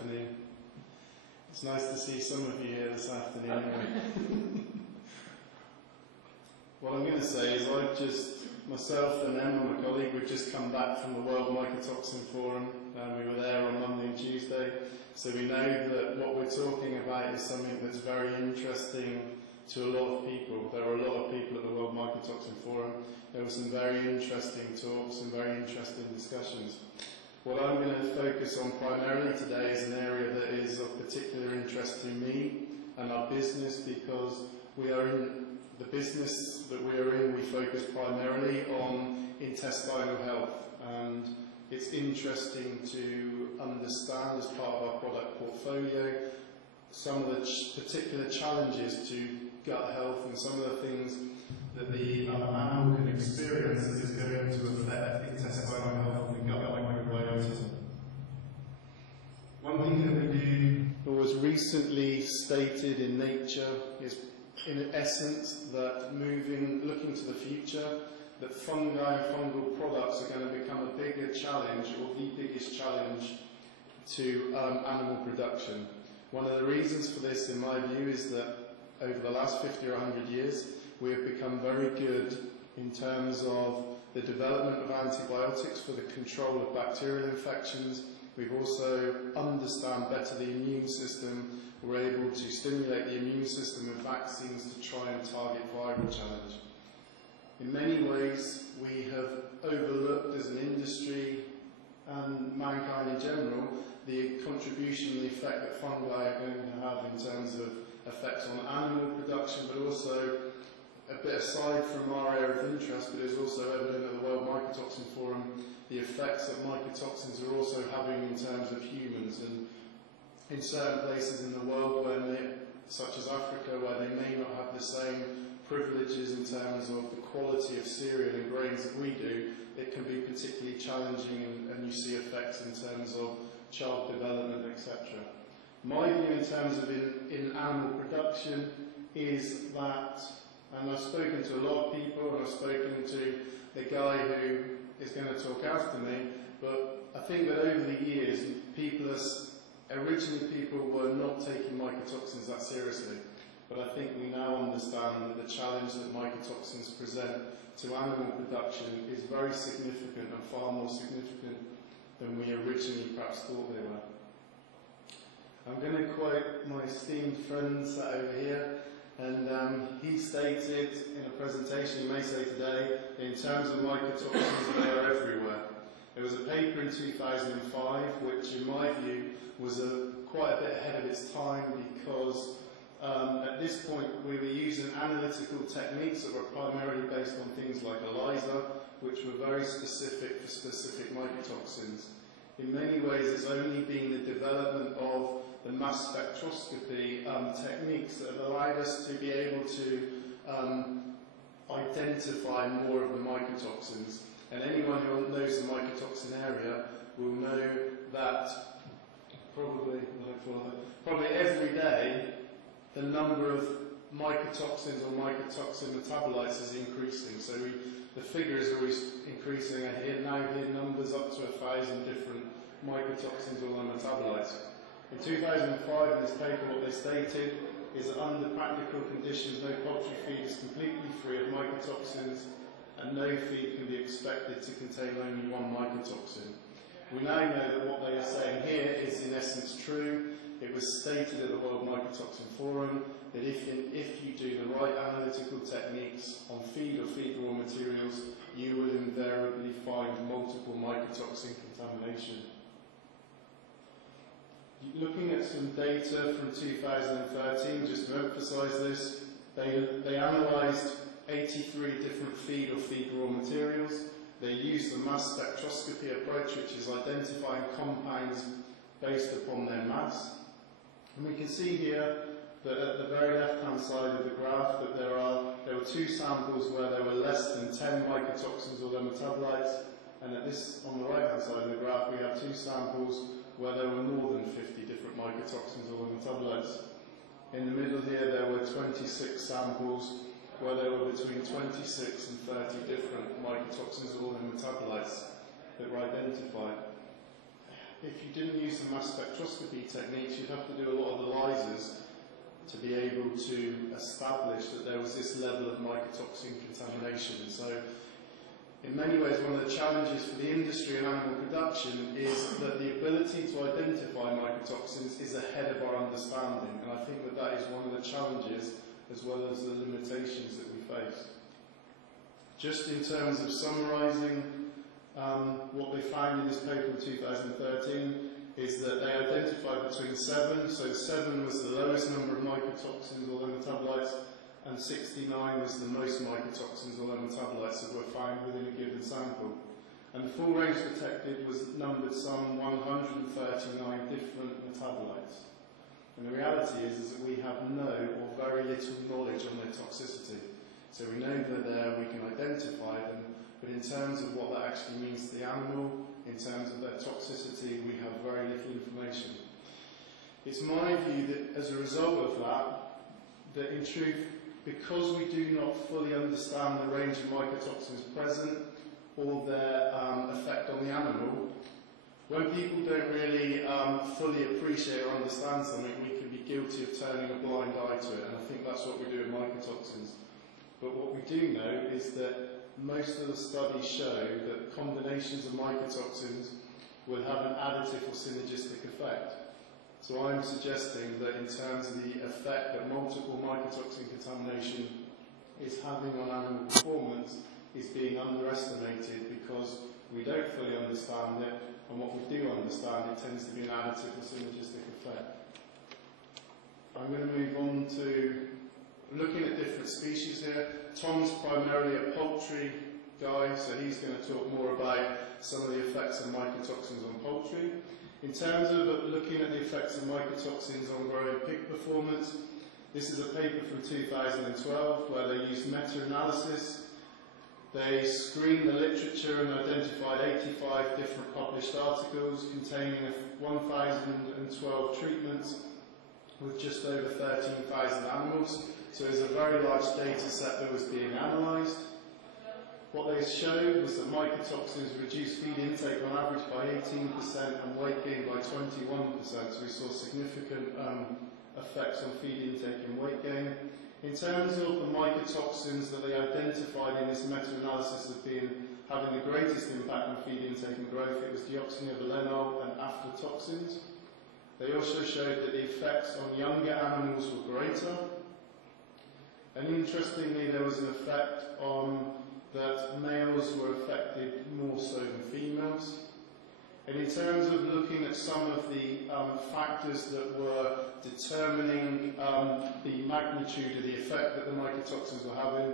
afternoon. It's nice to see some of you here this afternoon anyway. What I'm going to say is myself and Emma, my colleague, we've just come back from the World Mycotoxin Forum. We were there on Monday and Tuesday, so we know that what we're talking about is something that's very interesting to a lot of people. There were a lot of people at the World Mycotoxin Forum. There were some very interesting talks and very interesting discussions. What I'm going to focus on primarily today is an area that is of particular interest to me and our business, because we are in the business that we are in, we focus primarily on intestinal health, and it's interesting to understand as part of our product portfolio some of the particular challenges to gut health and some of the things that the animal can experience that is going to affect intestinal health and gut microbiota. One thing that we do, or was recently stated in Nature, is in essence that looking to the future, that fungi and fungal products are going to become a bigger challenge, or the biggest challenge, to animal production. One of the reasons for this, in my view, is that over the last 50 or 100 years, we have become very good in terms of the development of antibiotics for the control of bacterial infections. We've also understand better the immune system. We're able to stimulate the immune system with vaccines to try and target viral challenge. In many ways, we have overlooked as an industry and mankind in general the contribution and the effect that fungi are going to have in terms of effects on animal production, but also a bit aside from our area of interest, but is also evident at the World Mycotoxin Forum, the effects that mycotoxins are also having in terms of humans. And in certain places in the world, such as Africa, where they may not have the same privileges in terms of the quality of cereal and grains that we do, it can be particularly challenging, and you see effects in terms of child development, etc. My view in terms of in animal production is that, and I've spoken to a lot of people, and I've spoken to the guy who is going to talk after me, but I think that over the years, originally people were not taking mycotoxins that seriously, but I think we now understand that the challenge that mycotoxins present to animal production is very significant, and far more significant than we originally perhaps thought they were. I'm going to quote my esteemed friend sat over here, and he stated in a presentation you may say today, in terms of mycotoxins, they are everywhere. There was a paper in 2005 which, in my view, was quite a bit ahead of its time, because at this point we were using analytical techniques that were primarily based on things like ELISA, which were very specific for specific mycotoxins. In many ways, it's only been the development of the mass spectroscopy techniques that have allowed us to be able to identify more of the mycotoxins. And anyone who knows the mycotoxin area will know that probably every day the number of mycotoxins or mycotoxin metabolites is increasing. So the figure is always increasing. I now hear numbers up to 1,000 different mycotoxins or metabolites. In 2005, in this paper, what they stated is that under practical conditions, no poultry feed is completely free of mycotoxins, and no feed can be expected to contain only one mycotoxin. We now know that what they are saying here is in essence true. It was stated at the World Mycotoxin Forum that if you do the right analytical techniques on feed or feed raw materials, you will invariably find multiple mycotoxin contamination. Looking at some data from 2013, just to emphasise this, they analysed 83 different feed or feed raw materials. They used the mass spectroscopy approach, which is identifying compounds based upon their mass. And we can see here that at the very left-hand side of the graph that there were two samples where there were less than 10 mycotoxins or their metabolites, and on the right-hand side of the graph we have two samples where there were more than 50 different mycotoxins or their metabolites. In the middle here there were 26 samples where there were between 26 and 30 different mycotoxins or their metabolites that were identified. if you didn't use the mass spectroscopy techniques, you'd have to do a lot of the ELISAs to be able to establish that there was this level of mycotoxin contamination. So in many ways, one of the challenges for the industry and animal production is that the ability to identify mycotoxins is ahead of our understanding, and I think that that is one of the challenges as well as the limitations that we face. Just in terms of summarising what they found in this paper in 2013 is that they identified between 7, so 7 was the lowest number of mycotoxins or their metabolites, and 69 was the most mycotoxins or their metabolites that were found within a given sample. And the full range detected was numbered some 139 different metabolites. And the reality is that we have no or very little knowledge on their toxicity. So we know they're there, we can identify them, but in terms of what that actually means to the animal, in terms of their toxicity, we have very little information. It's my view that as a result of that, that in truth, because we do not fully understand the range of mycotoxins present or their effect on the animal, when people don't really fully appreciate or understand something, we can be guilty of turning a blind eye to it, and I think that's what we do with mycotoxins. But what we do know is that most of the studies show that combinations of mycotoxins will have an additive or synergistic effect. So I'm suggesting that in terms of the effect that multiple mycotoxin contamination is having on animal performance is being underestimated because we don't fully understand it, and what we do understand, it tends to be an additive or synergistic effect. I'm going to move on to looking at different species here. Tom's primarily a poultry guy, so he's going to talk more about some of the effects of mycotoxins on poultry. In terms of looking at the effects of mycotoxins on growing pig performance, this is a paper from 2012 where they used meta-analysis. They screened the literature and identified 85 different published articles containing 1,012 treatments with just over 13,000 animals. So it was a very large data set that was being analysed. What they showed was that mycotoxins reduced feed intake on average by 18% and weight gain by 21%. So we saw significant effects on feed intake and weight gain. In terms of the mycotoxins that they identified in this meta-analysis as having the greatest impact on feed intake and growth, it was deoxynivalenol and aflatoxins. They also showed that the effects on younger animals were greater. And interestingly, there was an effect on that males were affected more so than females. And in terms of looking at some of the factors that were determining the magnitude of the effect that the mycotoxins were having,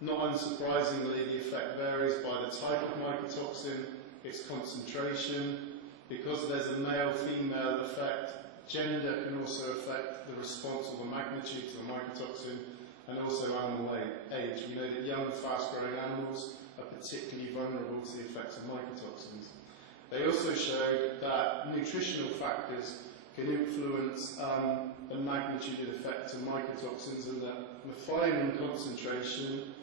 not unsurprisingly, the effect varies by the type of mycotoxin, its concentration. Because there's a male-female effect, gender can also affect the response or the magnitude to the mycotoxin, and also animal age. We know that young, fast-growing animals are particularly vulnerable to the effects of mycotoxins. They also showed that nutritional factors can influence the magnitude of the effects of mycotoxins, and that methionine concentration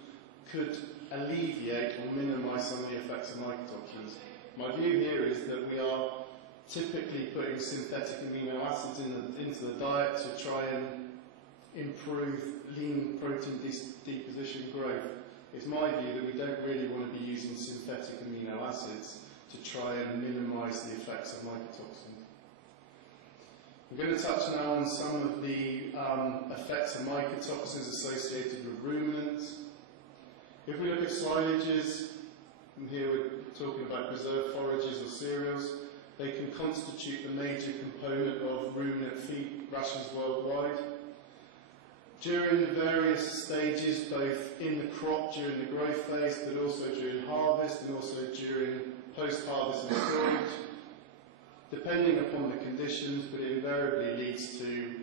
could alleviate or minimise some of the effects of mycotoxins. My view here is that we are typically putting synthetic amino acids into the diet to try and improve lean protein deposition growth. It's my view that we don't really want to be using synthetic amino acids to try and minimise the effects of mycotoxins. I'm going to touch now on some of the effects of mycotoxins associated with ruminants. If we look at silages, and here we're talking about preserved forages or cereals, they can constitute the major component of ruminant feed rations worldwide. During the various stages, both in the crop during the growth phase, but also during harvest and also during post-harvest and storage, depending upon the conditions, but it invariably leads to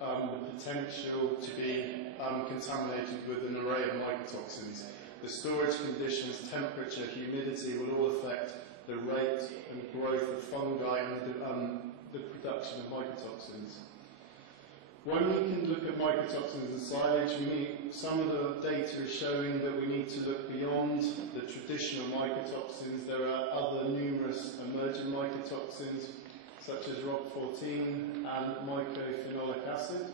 the potential to be contaminated with an array of mycotoxins. The storage conditions, temperature, humidity will all affect the rate and growth of fungi and the production of mycotoxins. When we can look at mycotoxins and silage, some of the data is showing that we need to look beyond the traditional mycotoxins. There are other numerous emerging mycotoxins, such as ROC14 and mycophenolic acid.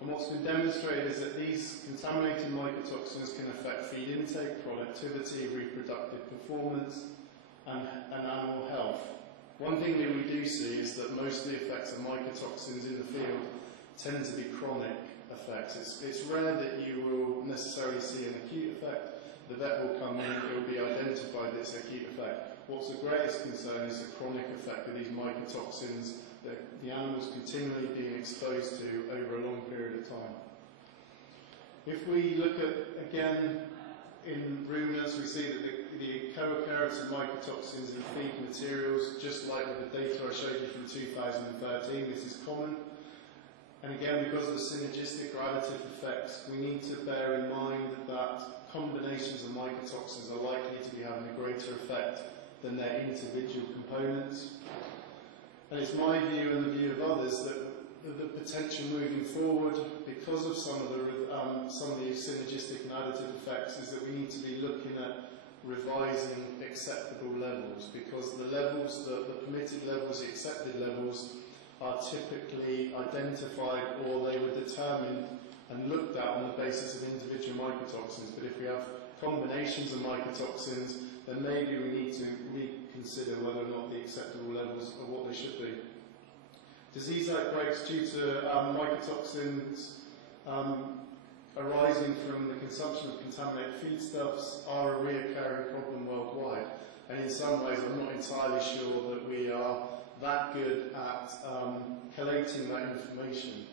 And what's been demonstrated is that these contaminated mycotoxins can affect feed intake, productivity, reproductive performance, and animal health. One thing that we do see is that most of the effects of mycotoxins in the field tend to be chronic effects. It's rare that you will necessarily see an acute effect. The vet will come in, it will be identified that it's an acute effect. What's the greatest concern is the chronic effect of these mycotoxins that the animals continually being exposed to over a long period of time. If we look at, again, in ruminants, we see that the co-occurrence of mycotoxins in feed materials, just like with the data I showed you from 2013, this is common. And again, because of the synergistic or additive effects, we need to bear in mind that combinations of mycotoxins are likely to be having a greater effect than their individual components. And it's my view and the view of others that the potential moving forward, because of some of the synergistic and additive effects, is that we need to be looking at revising acceptable levels, because the levels, the permitted levels, the accepted levels, are typically identified or they were determined and looked at on the basis of individual mycotoxins. But if we have combinations of mycotoxins, then maybe we need to reconsider whether or not the acceptable levels are what they should be. Disease outbreaks due to mycotoxins arising from the consumption of contaminated feedstuffs are a reoccurring problem worldwide. And in some ways, I'm not entirely sure that we are that good at collating that information.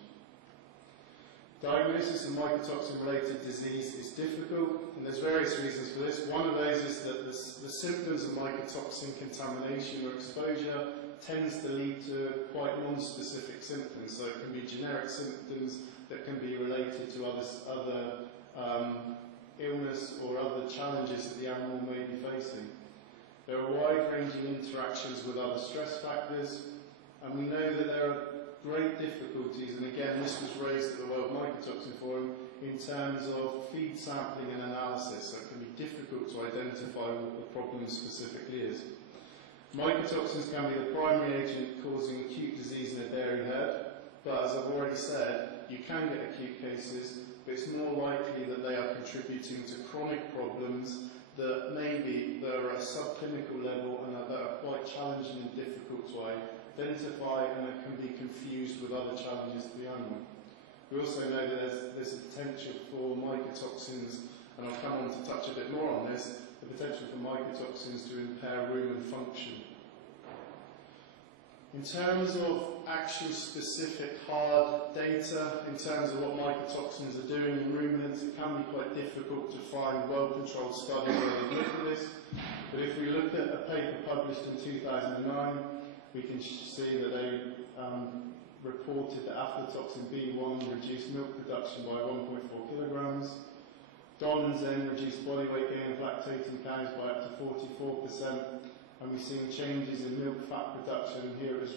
Diagnosis of mycotoxin-related disease is difficult, and there's various reasons for this. One of those is that the symptoms of mycotoxin contamination or exposure tends to lead to quite non-specific symptoms. So it can be generic symptoms that can be related to other illness or other challenges that the animal may be facing. There are wide-ranging interactions with other stress factors, and we know that there are great difficulties, and again this was raised at the World Mycotoxin Forum, in terms of feed sampling and analysis, so it can be difficult to identify what the problem specifically is. Mycotoxins can be the primary agent causing acute disease in a dairy herd, but as I've already said, you can get acute cases, but it's more likely that they are contributing to chronic problems that maybe are at a subclinical level and that are quite challenging and difficult to identify and that can be confused with other challenges to the animal. We also know that there's a potential for mycotoxins, and I'll come on to touch a bit more on this, the potential for mycotoxins to impair rumen function. In terms of actual specific hard data, in terms of what mycotoxins are doing in ruminants, it can be quite difficult to find well-controlled studies where they look at this. But if we look at a paper published in 2009, we can see that they reported that aflatoxin B1 reduced milk production by 1.4 kilograms. Don and Zen reduced body weight gain of lactating cows by up to 44%. And we've seen changes in milk fat production. Here it was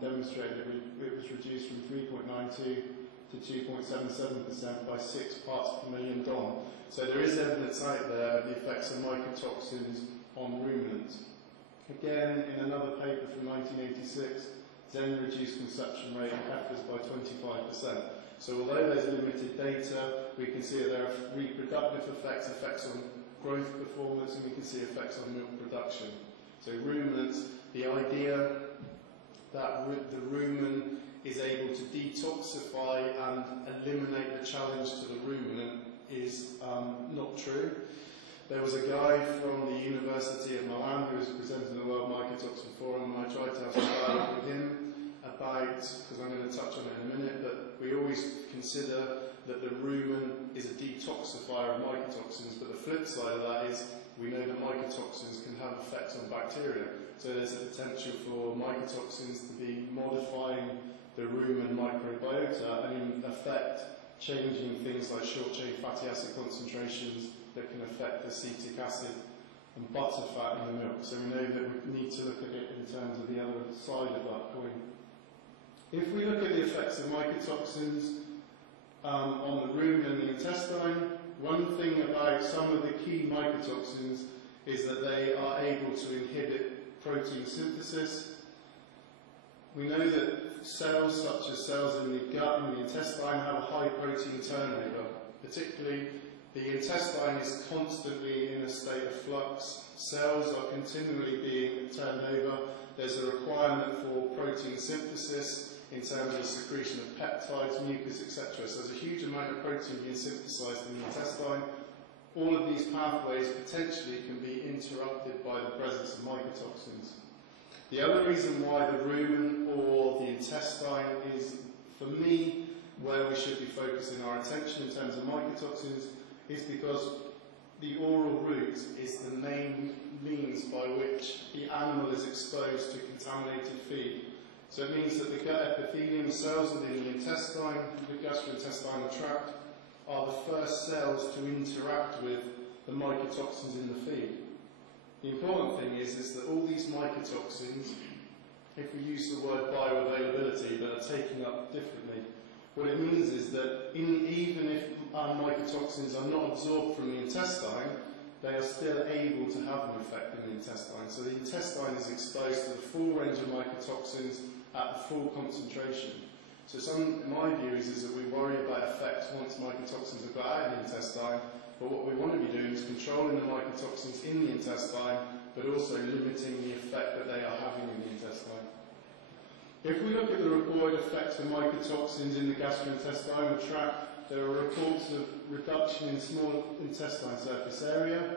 demonstrated it was reduced from 3.92 to 2.77% by 6 parts per million Don. So there is evidence out there of the effects of mycotoxins on ruminants. Again, in another paper from 1986, Zen reduced conception rate in heifers by 25%. So although there's limited data, we can see that there are reproductive effects, effects on growth performance, and we can see effects on milk production. So ruminants, the idea that the rumen is able to detoxify and eliminate the challenge to the ruminant is not true. There was a guy from the University of Milan who was presenting the World Mycotoxin Forum, and I tried to have some dialogue with him about, because I'm going to touch on it in a minute, but we always consider that the rumen is a detoxifier of mycotoxins, but the flip side of that is we know that mycotoxins can have effects on bacteria. So there's a potential for mycotoxins to be modifying the rumen microbiota and in effect changing things like short-chain fatty acid concentrations that can affect acetic acid and butter fat in the milk. So we know that we need to look at it in terms of the other side of that coin. If we look at the effects of mycotoxins on the rumen and the intestine, one thing about some of the key mycotoxins is that they are able to inhibit protein synthesis. We know that cells such as cells in the gut and the intestine have a high protein turnover. Particularly, the intestine is constantly in a state of flux. Cells are continually being turned over. There's a requirement for protein synthesis in terms of secretion of peptides, mucus, etc. So there's a huge amount of protein being synthesized in the intestine. All of these pathways potentially can be interrupted by the presence of mycotoxins. The other reason why the rumen or the intestine is, for me, where we should be focusing our attention in terms of mycotoxins is because the oral route is the main means by which the animal is exposed to contaminated feed. So it means that the gut epithelium cells within the intestine, the gastrointestinal tract, are the first cells to interact with the mycotoxins in the feed. The important thing is that all these mycotoxins, if we use the word bioavailability, that are taken up differently, what it means is that even if mycotoxins are not absorbed from the intestine, they are still able to have an effect in the intestine. So the intestine is exposed to the full range of mycotoxins at the full concentration. So my view is that we worry about effects once mycotoxins have got out of the intestine, but what we want to be doing is controlling the mycotoxins in the intestine, but also limiting the effect that they are having in the intestine. If we look at the reported effects of mycotoxins in the gastrointestinal tract, there are reports of reduction in small intestine surface area.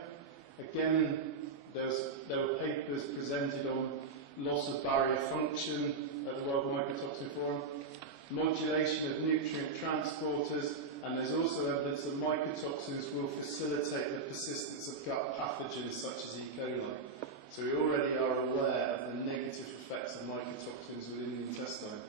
Again, there were papers presented on loss of barrier function at the World Mycotoxin Forum, modulation of nutrient transporters, and there's also evidence that mycotoxins will facilitate the persistence of gut pathogens such as E. coli. So we already are aware of the negative effects of mycotoxins within the intestine.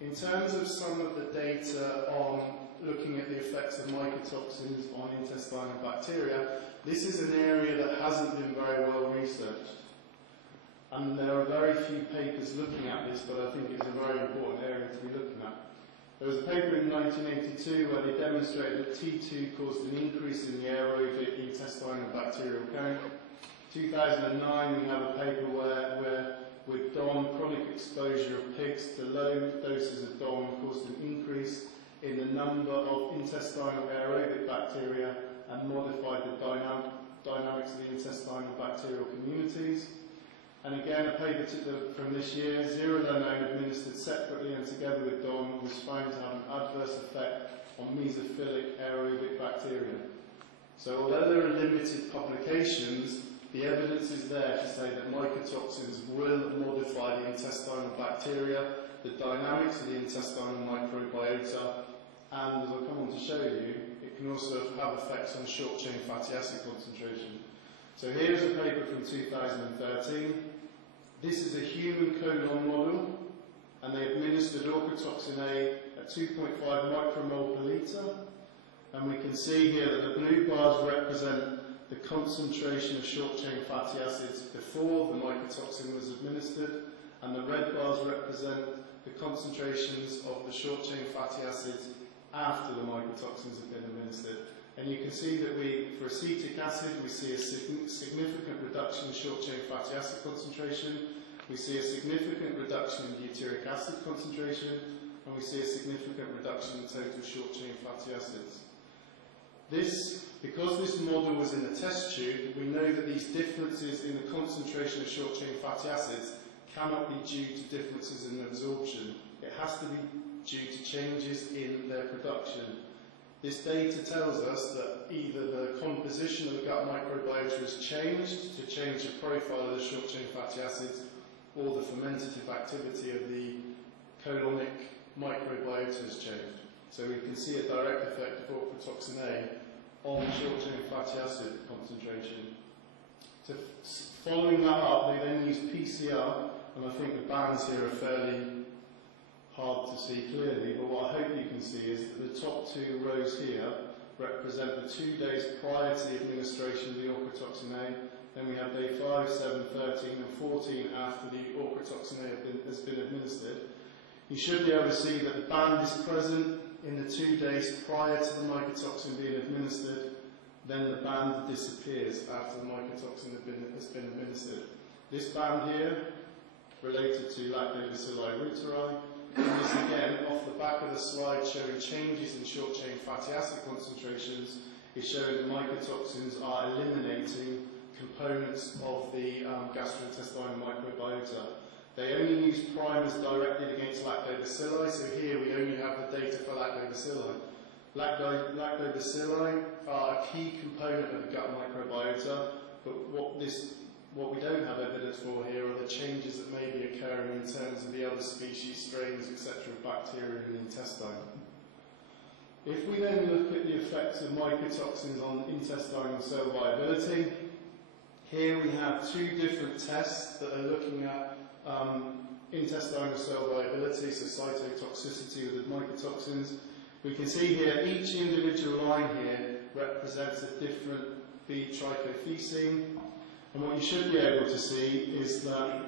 In terms of some of the data on looking at the effects of mycotoxins on intestinal bacteria, this is an area that hasn't been very well researched. And there are very few papers looking at this, but I think it's a very important area to be looking at. There was a paper in 1982 where they demonstrated that T2 caused an increase in the aerobic intestinal bacterial count. 2009 we have a paper where with DON, chronic exposure of pigs to low doses of DON caused an increase in the number of intestinal aerobic bacteria and modified the dynamics of the intestinal bacterial communities. And again, a paper from this year, zearalenone administered separately and together with DON was found to have an adverse effect on mesophilic aerobic bacteria. So although there are limited publications, the evidence is there to say that mycotoxins will modify the intestinal bacteria, the dynamics of the intestinal microbiota, and as I'll come on to show you, it can also have effects on short-chain fatty acid concentration. So here's a paper from 2013. This is a human colon model, and they administered ochratoxin A at 2.5 micromole per litre. And we can see here that the blue bars represent the concentration of short-chain fatty acids before the mycotoxin was administered, and the red bars represent the concentrations of the short-chain fatty acids after the mycotoxins have been administered. And you can see that for acetic acid, we see a significant reduction in short-chain fatty acid concentration, we see a significant reduction in butyric acid concentration, and we see a significant reduction in total short-chain fatty acids. Because this model was in a test tube, we know that these differences in the concentration of short-chain fatty acids cannot be due to differences in absorption. It has to be due to changes in their production. This data tells us that either the composition of the gut microbiota has changed to change the profile of the short-chain fatty acids, or the fermentative activity of the colonic microbiota has changed. So we can see a direct effect of ochratoxin A on short-chain fatty acid concentration. So following that up, they then use PCR, and I think the bands here are fairly hard to see clearly, but what I hope you can see is that the top two rows here represent the 2 days prior to the administration of the ochratoxin A, then we have day 5, 7, 13 and 14 after the ochratoxin has been administered. You should be able to see that the band is present in the 2 days prior to the mycotoxin being administered, then the band disappears after the mycotoxin has been administered. This band here, related to Lactobacilli reuteri, and this again, off the back of the slide showing changes in short-chain fatty acid concentrations, is showing that mycotoxins are eliminating components of the gastrointestinal microbiota. They only use primers directed against lactobacilli, so here we only have the data for lactobacilli. Lactobacilli are a key component of the gut microbiota, but what we don't have evidence for here are the changes that may be occurring in terms of the other species, strains, etc. of bacteria in the intestine. If we then look at the effects of mycotoxins on intestinal cell viability, here we have 2 different tests that are looking at intestinal cell viability, so cytotoxicity with the mycotoxins. We can see here each individual line here represents a different B trichothecene, and what you should be able to see is that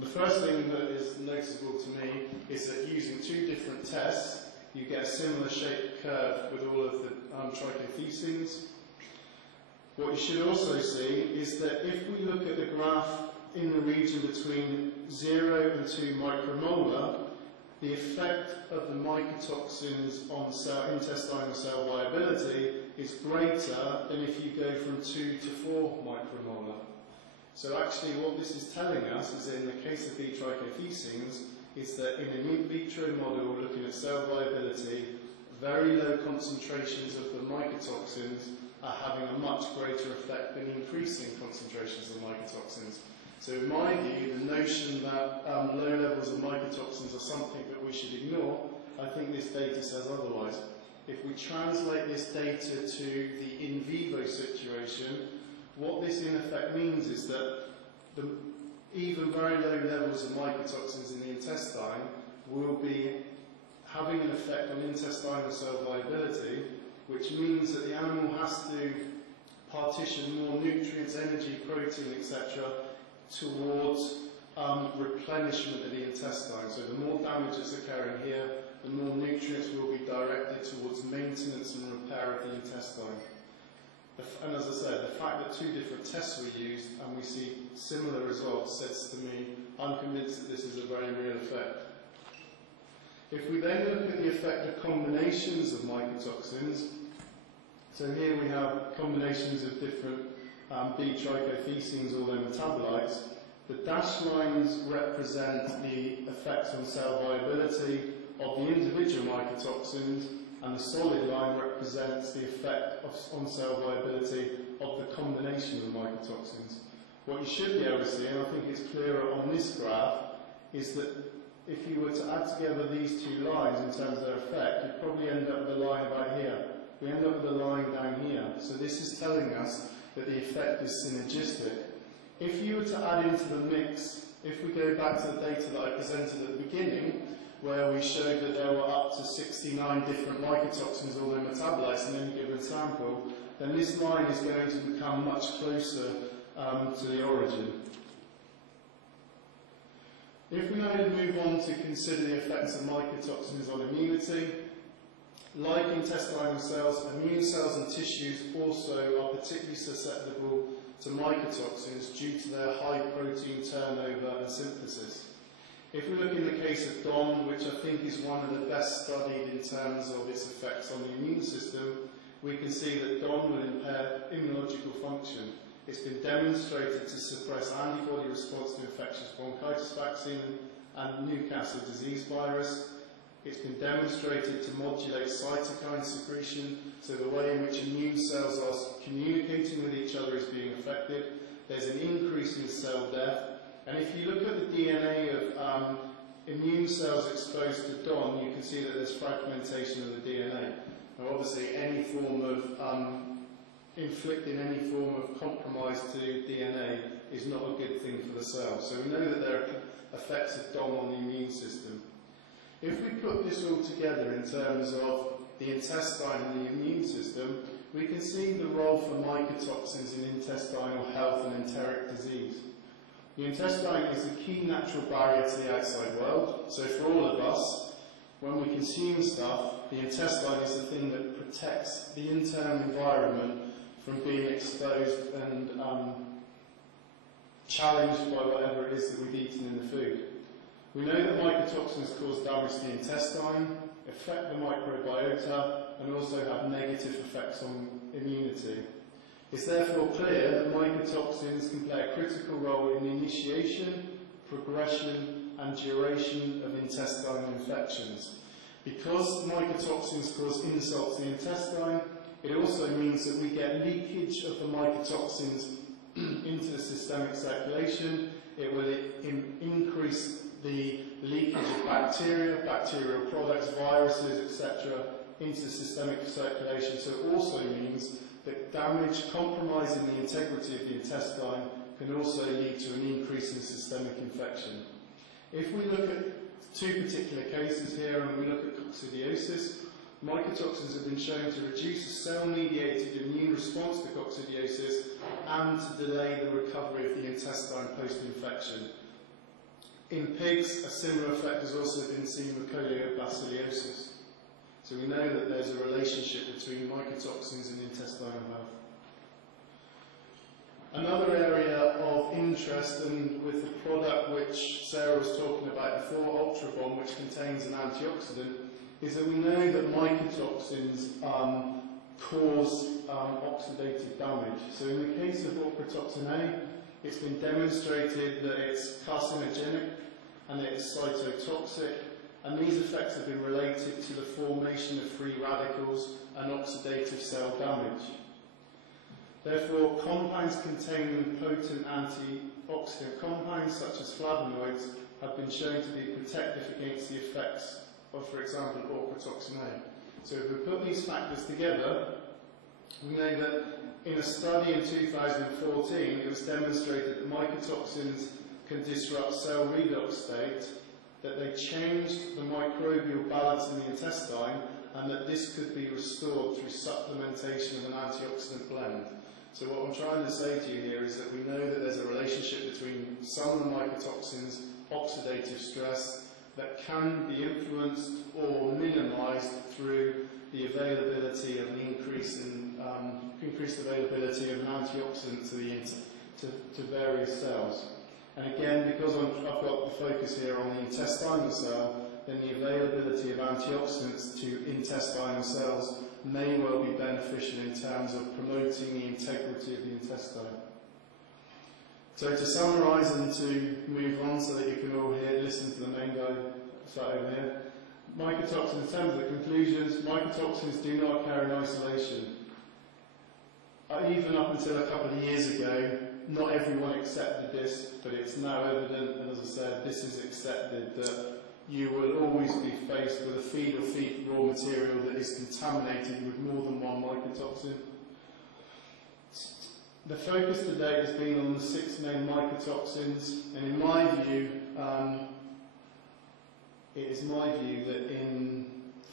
the first thing that is noticeable to me is that using 2 different tests, you get a similar shaped curve with all of the trichothecenes. What you should also see is that if we look at the graph in the region between 0 and 2 micromolar, the effect of the mycotoxins on intestinal cell viability is greater than if you go from 2 to 4 micromolar. So actually what this is telling us is that in the case of B trichothecenes, is that in an in vitro model looking at cell viability, very low concentrations of the mycotoxins are having a much greater effect than increasing concentrations of mycotoxins. So in my view, the notion that low levels of mycotoxins are something that we should ignore, I think this data says otherwise. If we translate this data to the in vivo situation, what this in effect means is that even very low levels of mycotoxins in the intestine will be having an effect on intestinal cell viability, which means that the animal has to partition more nutrients, energy, protein, etc. towards replenishment of the intestine. So the more damage that's occurring here, the more nutrients will be directed towards maintenance and repair of the intestine. And as I said, the fact that 2 different tests were used and we see similar results says to me, I'm convinced that this is a very real effect. If we then look at the effect of combinations of mycotoxins, so here we have combinations of different B trichothecenes or their metabolites. The dashed lines represent the effects on cell viability of the individual mycotoxins, and the solid line represents the effect on cell viability of the combination of mycotoxins. What you should be able to see, and I think it's clearer on this graph, is that if you were to add together these 2 lines in terms of their effect, you'd probably end up with a line about here. We end up with a line down here. So this is telling us that the effect is synergistic. If you were to add into the mix, if we go back to the data that I presented at the beginning, where we showed that there were up to 69 different mycotoxins or their metabolites in any given sample, then this line is going to become much closer to the origin. If we now move on to consider the effects of mycotoxins on immunity, like intestinal cells, immune cells and tissues also are particularly susceptible to mycotoxins due to their high protein turnover and synthesis. If we look in the case of DOM, which I think is one of the best studied in terms of its effects on the immune system, we can see that DOM will impair immunological function. It's been demonstrated to suppress antibody response to infectious bronchitis vaccine and Newcastle disease virus. It's been demonstrated to modulate cytokine secretion, so the way in which immune cells are communicating with each other is being affected. There's an increase in cell death. And if you look at the DNA of immune cells exposed to DOM, you can see that there's fragmentation of the DNA. Now obviously any form of inflicting any form of compromise to DNA is not a good thing for the cell. So we know that there are effects of DOM on the immune system. If we put this all together in terms of the intestine and the immune system, we can see the role for mycotoxins in intestinal health and enteric disease. The intestine is the key natural barrier to the outside world, so for all of us, when we consume stuff, the intestine is the thing that protects the internal environment from being exposed and challenged by whatever it is that we've eaten in the food. We know that mycotoxins cause damage to the intestine, affect the microbiota, and also have negative effects on immunity. It's therefore clear that mycotoxins can play a critical role in the initiation, progression, and duration of intestinal infections. Because mycotoxins cause insult to the intestine, it also means that we get leakage of the mycotoxins into the systemic circulation. It will increase the leakage of bacteria, bacterial products, viruses, etc. into systemic circulation. So it also means that damage compromising the integrity of the intestine can also lead to an increase in systemic infection. If we look at two particular cases here and we look at coccidiosis, mycotoxins have been shown to reduce the cell-mediated immune response to coccidiosis and to delay the recovery of the intestine post-infection. In pigs, a similar effect has also been seen with coliobaciliosis. So we know that there's a relationship between mycotoxins and intestinal health. Another area of interest, and with the product which Sarah was talking about before, Ultrabond, which contains an antioxidant, is that we know that mycotoxins cause oxidative damage. So in the case of ochratoxin A, it's been demonstrated that it's carcinogenic and it's cytotoxic, and these effects have been related to the formation of free radicals and oxidative cell damage. Therefore, compounds containing potent antioxidant compounds, such as flavonoids, have been shown to be protective against the effects of, for example, ochratoxin A. So if we put these factors together, we know that in a study in 2014, it was demonstrated that mycotoxins can disrupt cell redox state, that they changed the microbial balance in the intestine, and that this could be restored through supplementation of an antioxidant blend. So what I'm trying to say to you here is that we know that there's a relationship between some of the mycotoxins, oxidative stress, that can be influenced or minimised through the availability of an increased availability of an antioxidant to various cells. And again, because I've got the focus here on the intestinal cell, then the availability of antioxidants to intestinal cells may well be beneficial in terms of promoting the integrity of the intestine. So to summarise and to move on so that you can all listen to the main guy sat over here, mycotoxins, in terms of the conclusions, mycotoxins do not occur in isolation. Even up until a couple of years ago, not everyone accepted this, but it's now evident, and as I said, this is accepted, that you will always be faced with a feed or feed raw material that is contaminated with more than one mycotoxin. The focus today has been on the 6 main mycotoxins, and in my view, it is my view that in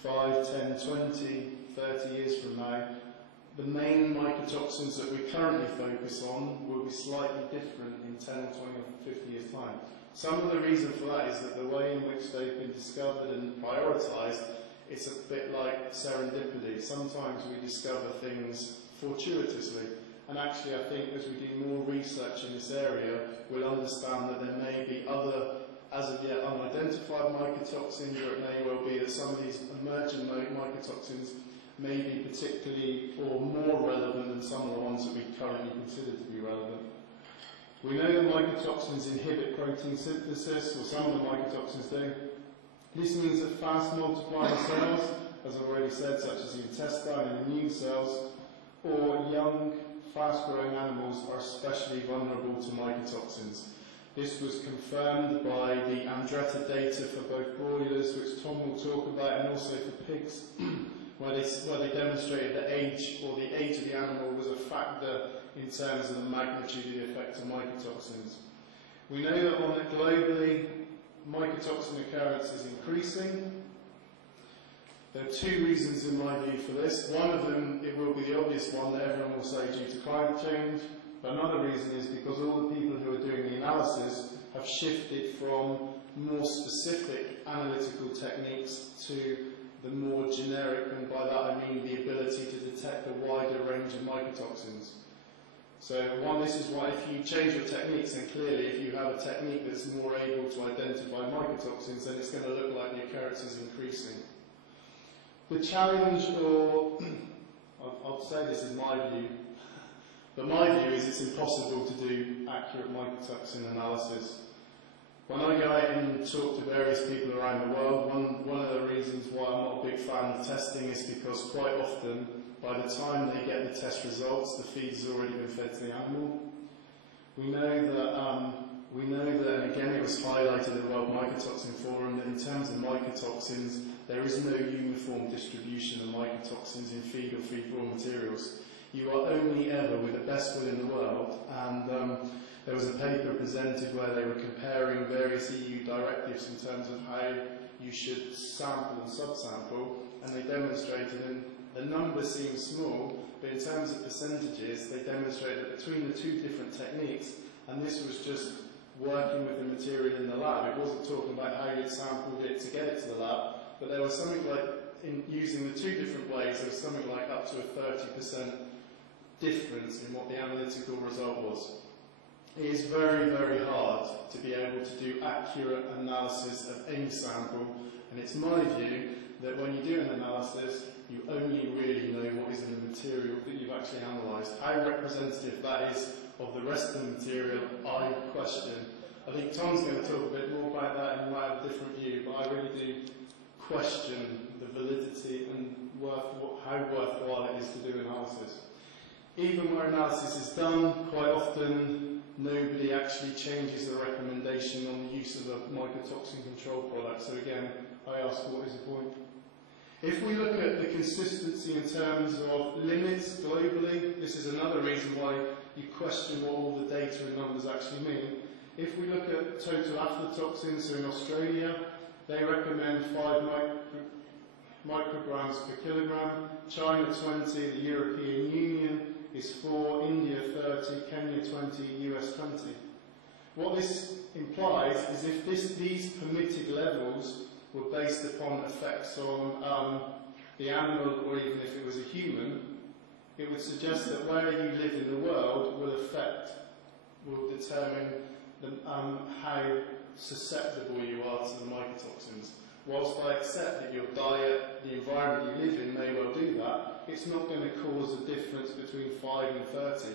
5, 10, 20, 30 years from now, the main mycotoxins that we currently focus on will be slightly different in 10 or 20 or 50 years' time. Some of the reason for that is that the way in which they've been discovered and prioritised, it's a bit like serendipity. Sometimes we discover things fortuitously, and actually I think as we do more research in this area, we'll understand that there may be other, as of yet unidentified mycotoxins, or it may well be that some of these emerging mycotoxins may be particularly or more relevant than some of the ones that we currently consider to be relevant. We know that mycotoxins inhibit protein synthesis, or some of the mycotoxins do. This means that fast multiplying cells, as I've already said, such as the intestine and immune cells, or young, fast-growing animals are especially vulnerable to mycotoxins. This was confirmed by the Andretta data for both broilers, which Tom will talk about, and also for pigs, where they demonstrated that age, or the age of the animal, was a factor in terms of the magnitude of the effect of mycotoxins. We know that globally, mycotoxin occurrence is increasing. There are two reasons in my view for this. One of them, it will be the obvious one that everyone will say due to climate change, but another reason is because all the people who are doing the analysis have shifted from more specific analytical techniques to the more generic, and by that I mean the ability to detect a wider range of mycotoxins. So this is why if you change your techniques, then clearly if you have a technique that's more able to identify mycotoxins, then it's going to look like the occurrence is increasing. The challenge, or I'll say this is my view, but my view is it's impossible to do accurate mycotoxin analysis. When I go out and talk to various people around the world, one of the reasons why I'm not a big fan of testing is because quite often, by the time they get the test results, the feed's already been fed to the animal. We know that, and again it was highlighted at the World Mycotoxin Forum, that in terms of mycotoxins, there is no uniform distribution of mycotoxins in feed or feed raw materials. You are only ever, with the best will in the world, and there was a paper presented where they were comparing various EU directives in terms of how you should sample and subsample, and they demonstrated, and the numbers seem small, but in terms of percentages, they demonstrated that between the two different techniques, and this was just working with the material in the lab, it wasn't talking about how you sampled it to get it to the lab, but there was something like, in using the two different ways, there was something like up to a 30% difference in what the analytical result was. It is very, very hard to be able to do accurate analysis of any sample, and it's my view that when you do an analysis, you only really know what is in the material that you've actually analysed. How representative that is of the rest of the material, I question. I think Tom's going to talk a bit more about that and he might have a different view, but I really do question the validity and how worthwhile it is to do analysis. Even where analysis is done, quite often nobody actually changes the recommendation on the use of a mycotoxin control product. So again, I ask, what is the point? If we look at the consistency in terms of limits globally, this is another reason why you question what all the data and numbers actually mean. If we look at total aflatoxins, so in Australia, they recommend 5 micrograms per kilogram, China 20, the European Union is 4, India 30, Kenya 20, US 20. What this implies is if these permitted levels were based upon effects on the animal, or even if it was a human, it would suggest that where you live in the world will determine how susceptible you are to the mycotoxins. Whilst I accept that your diet, the environment you live in may well do that, it's not going to cause a difference between 5 and 30.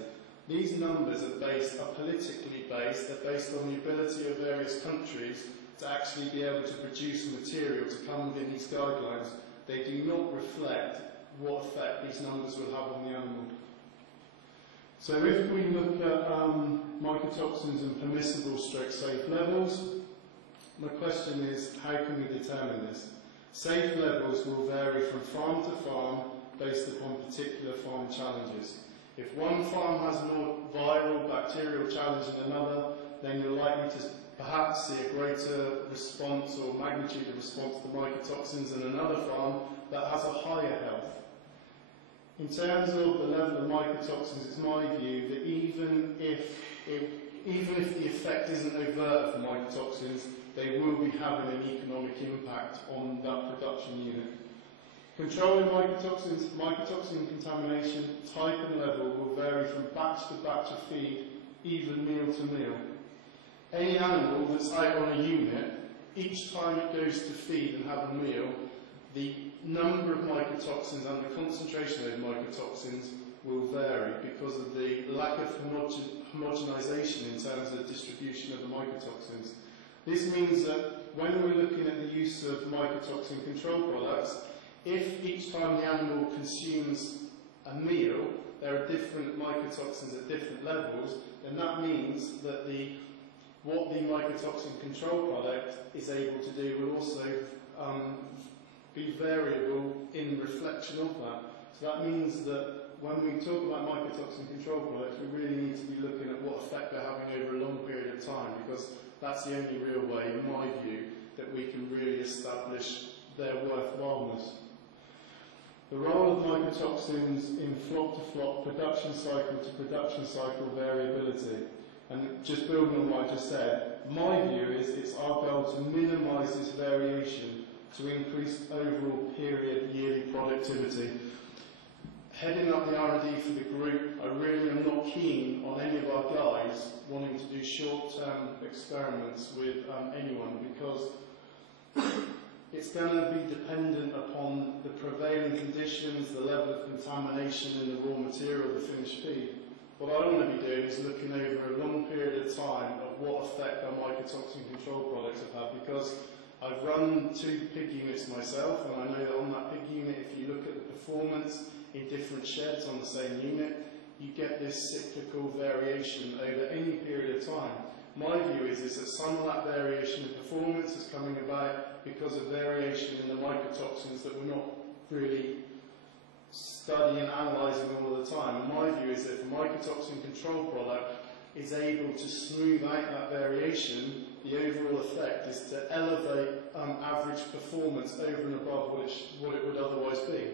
These numbers are politically based, they're based on the ability of various countries to actually be able to produce material to come within these guidelines. They do not reflect what effect these numbers will have on the animal. So if we look at mycotoxins and permissible safe levels, my question is, how can we determine this? Safe levels will vary from farm to farm based upon particular farm challenges. If one farm has more viral bacterial challenge than another, then you're likely to perhaps see a greater response or magnitude of response to mycotoxins than another farm that has a higher health. In terms of the level of mycotoxins, it's my view that even if the effect isn't overt for mycotoxins, they will be having an economic impact on that production unit. Controlling mycotoxin contamination type and level will vary from batch to batch of feed, even meal to meal. Any animal that's out on a unit, each time it goes to feed and have a meal, the number of mycotoxins and the concentration of those mycotoxins will vary because of the lack of homogenization in terms of the distribution of the mycotoxins. This means that when we're looking at the use of mycotoxin control products, if each time the animal consumes a meal, there are different mycotoxins at different levels, then that means that what the mycotoxin control product is able to do will also be variable in reflection of that. So that means that when we talk about mycotoxin control products, we really need to be looking at what effect they're having over a long period of time, because that's the only real way, in my view, that we can really establish their worthwhileness. The role of mycotoxins in flock-to-flock, production cycle-to-production cycle variability. And just building on what I just said, my view is it's our goal to minimise this variation to increase overall period yearly productivity. Heading up the R&D for the group, I really am not keen on any of our guys wanting to do short-term experiments with anyone, because it's going to be dependent upon the prevailing conditions, the level of contamination in the raw material, the finished feed. What I want to be doing is looking over a long period of time of what effect our mycotoxin control products have had, because I've run 2 pig units myself, and I know that on that pig unit, if you look at the performance in different sheds on the same unit, you get this cyclical variation over any period of time. My view is that some of that variation in performance is coming about because of variation in the mycotoxins that we're not really studying and analysing all the time. And my view is that if a mycotoxin control product is able to smooth out that variation, the overall effect is to elevate average performance over and above what it would otherwise be.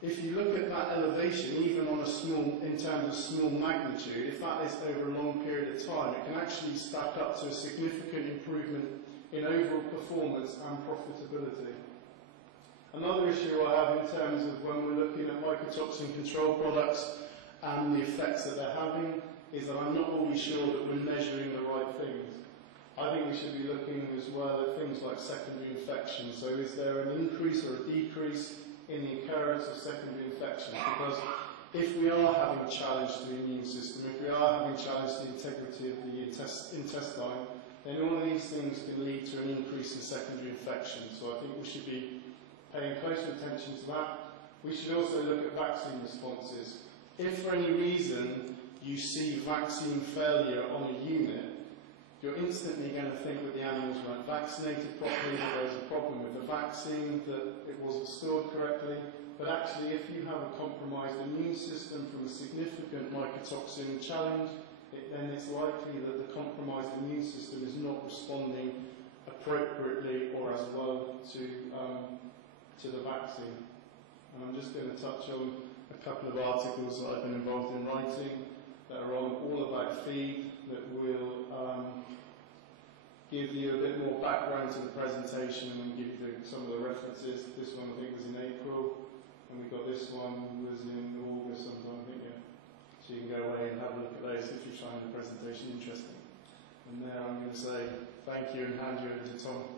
If you look at that elevation, even on a small, in terms of small magnitude, if that is over a long period of time, it can actually stack up to a significant improvement in overall performance and profitability. Another issue I have in terms of when we're looking at mycotoxin control products and the effects that they're having is that I'm not always sure that we're measuring the right things. I think we should be looking as well at things like secondary infection. So is there an increase or a decrease in the occurrence of secondary infections? Because if we are having a challenge to the immune system, if we are having a challenge to the integrity of the intestine, then all of these things can lead to an increase in secondary infection. So I think we should be paying closer attention to that. We should also look at vaccine responses. If for any reason you see vaccine failure on a unit, you're instantly going to think that the animals weren't vaccinated properly, that there was a problem with the vaccine, that it wasn't stored correctly. But actually, if you have a compromised immune system from a significant mycotoxin challenge, then it's likely that the compromised immune system is not responding appropriately or as well to the vaccine. And I'm just going to touch on a couple of articles that I've been involved in writing that are all about feed, that will give you a bit more background to the presentation and give you some of the references. This one I think was in April, and we got this one was in August sometime, I think, yeah. So you can go away and have a look at those if you find the presentation interesting. And there I'm going to say thank you and hand you over to Tom.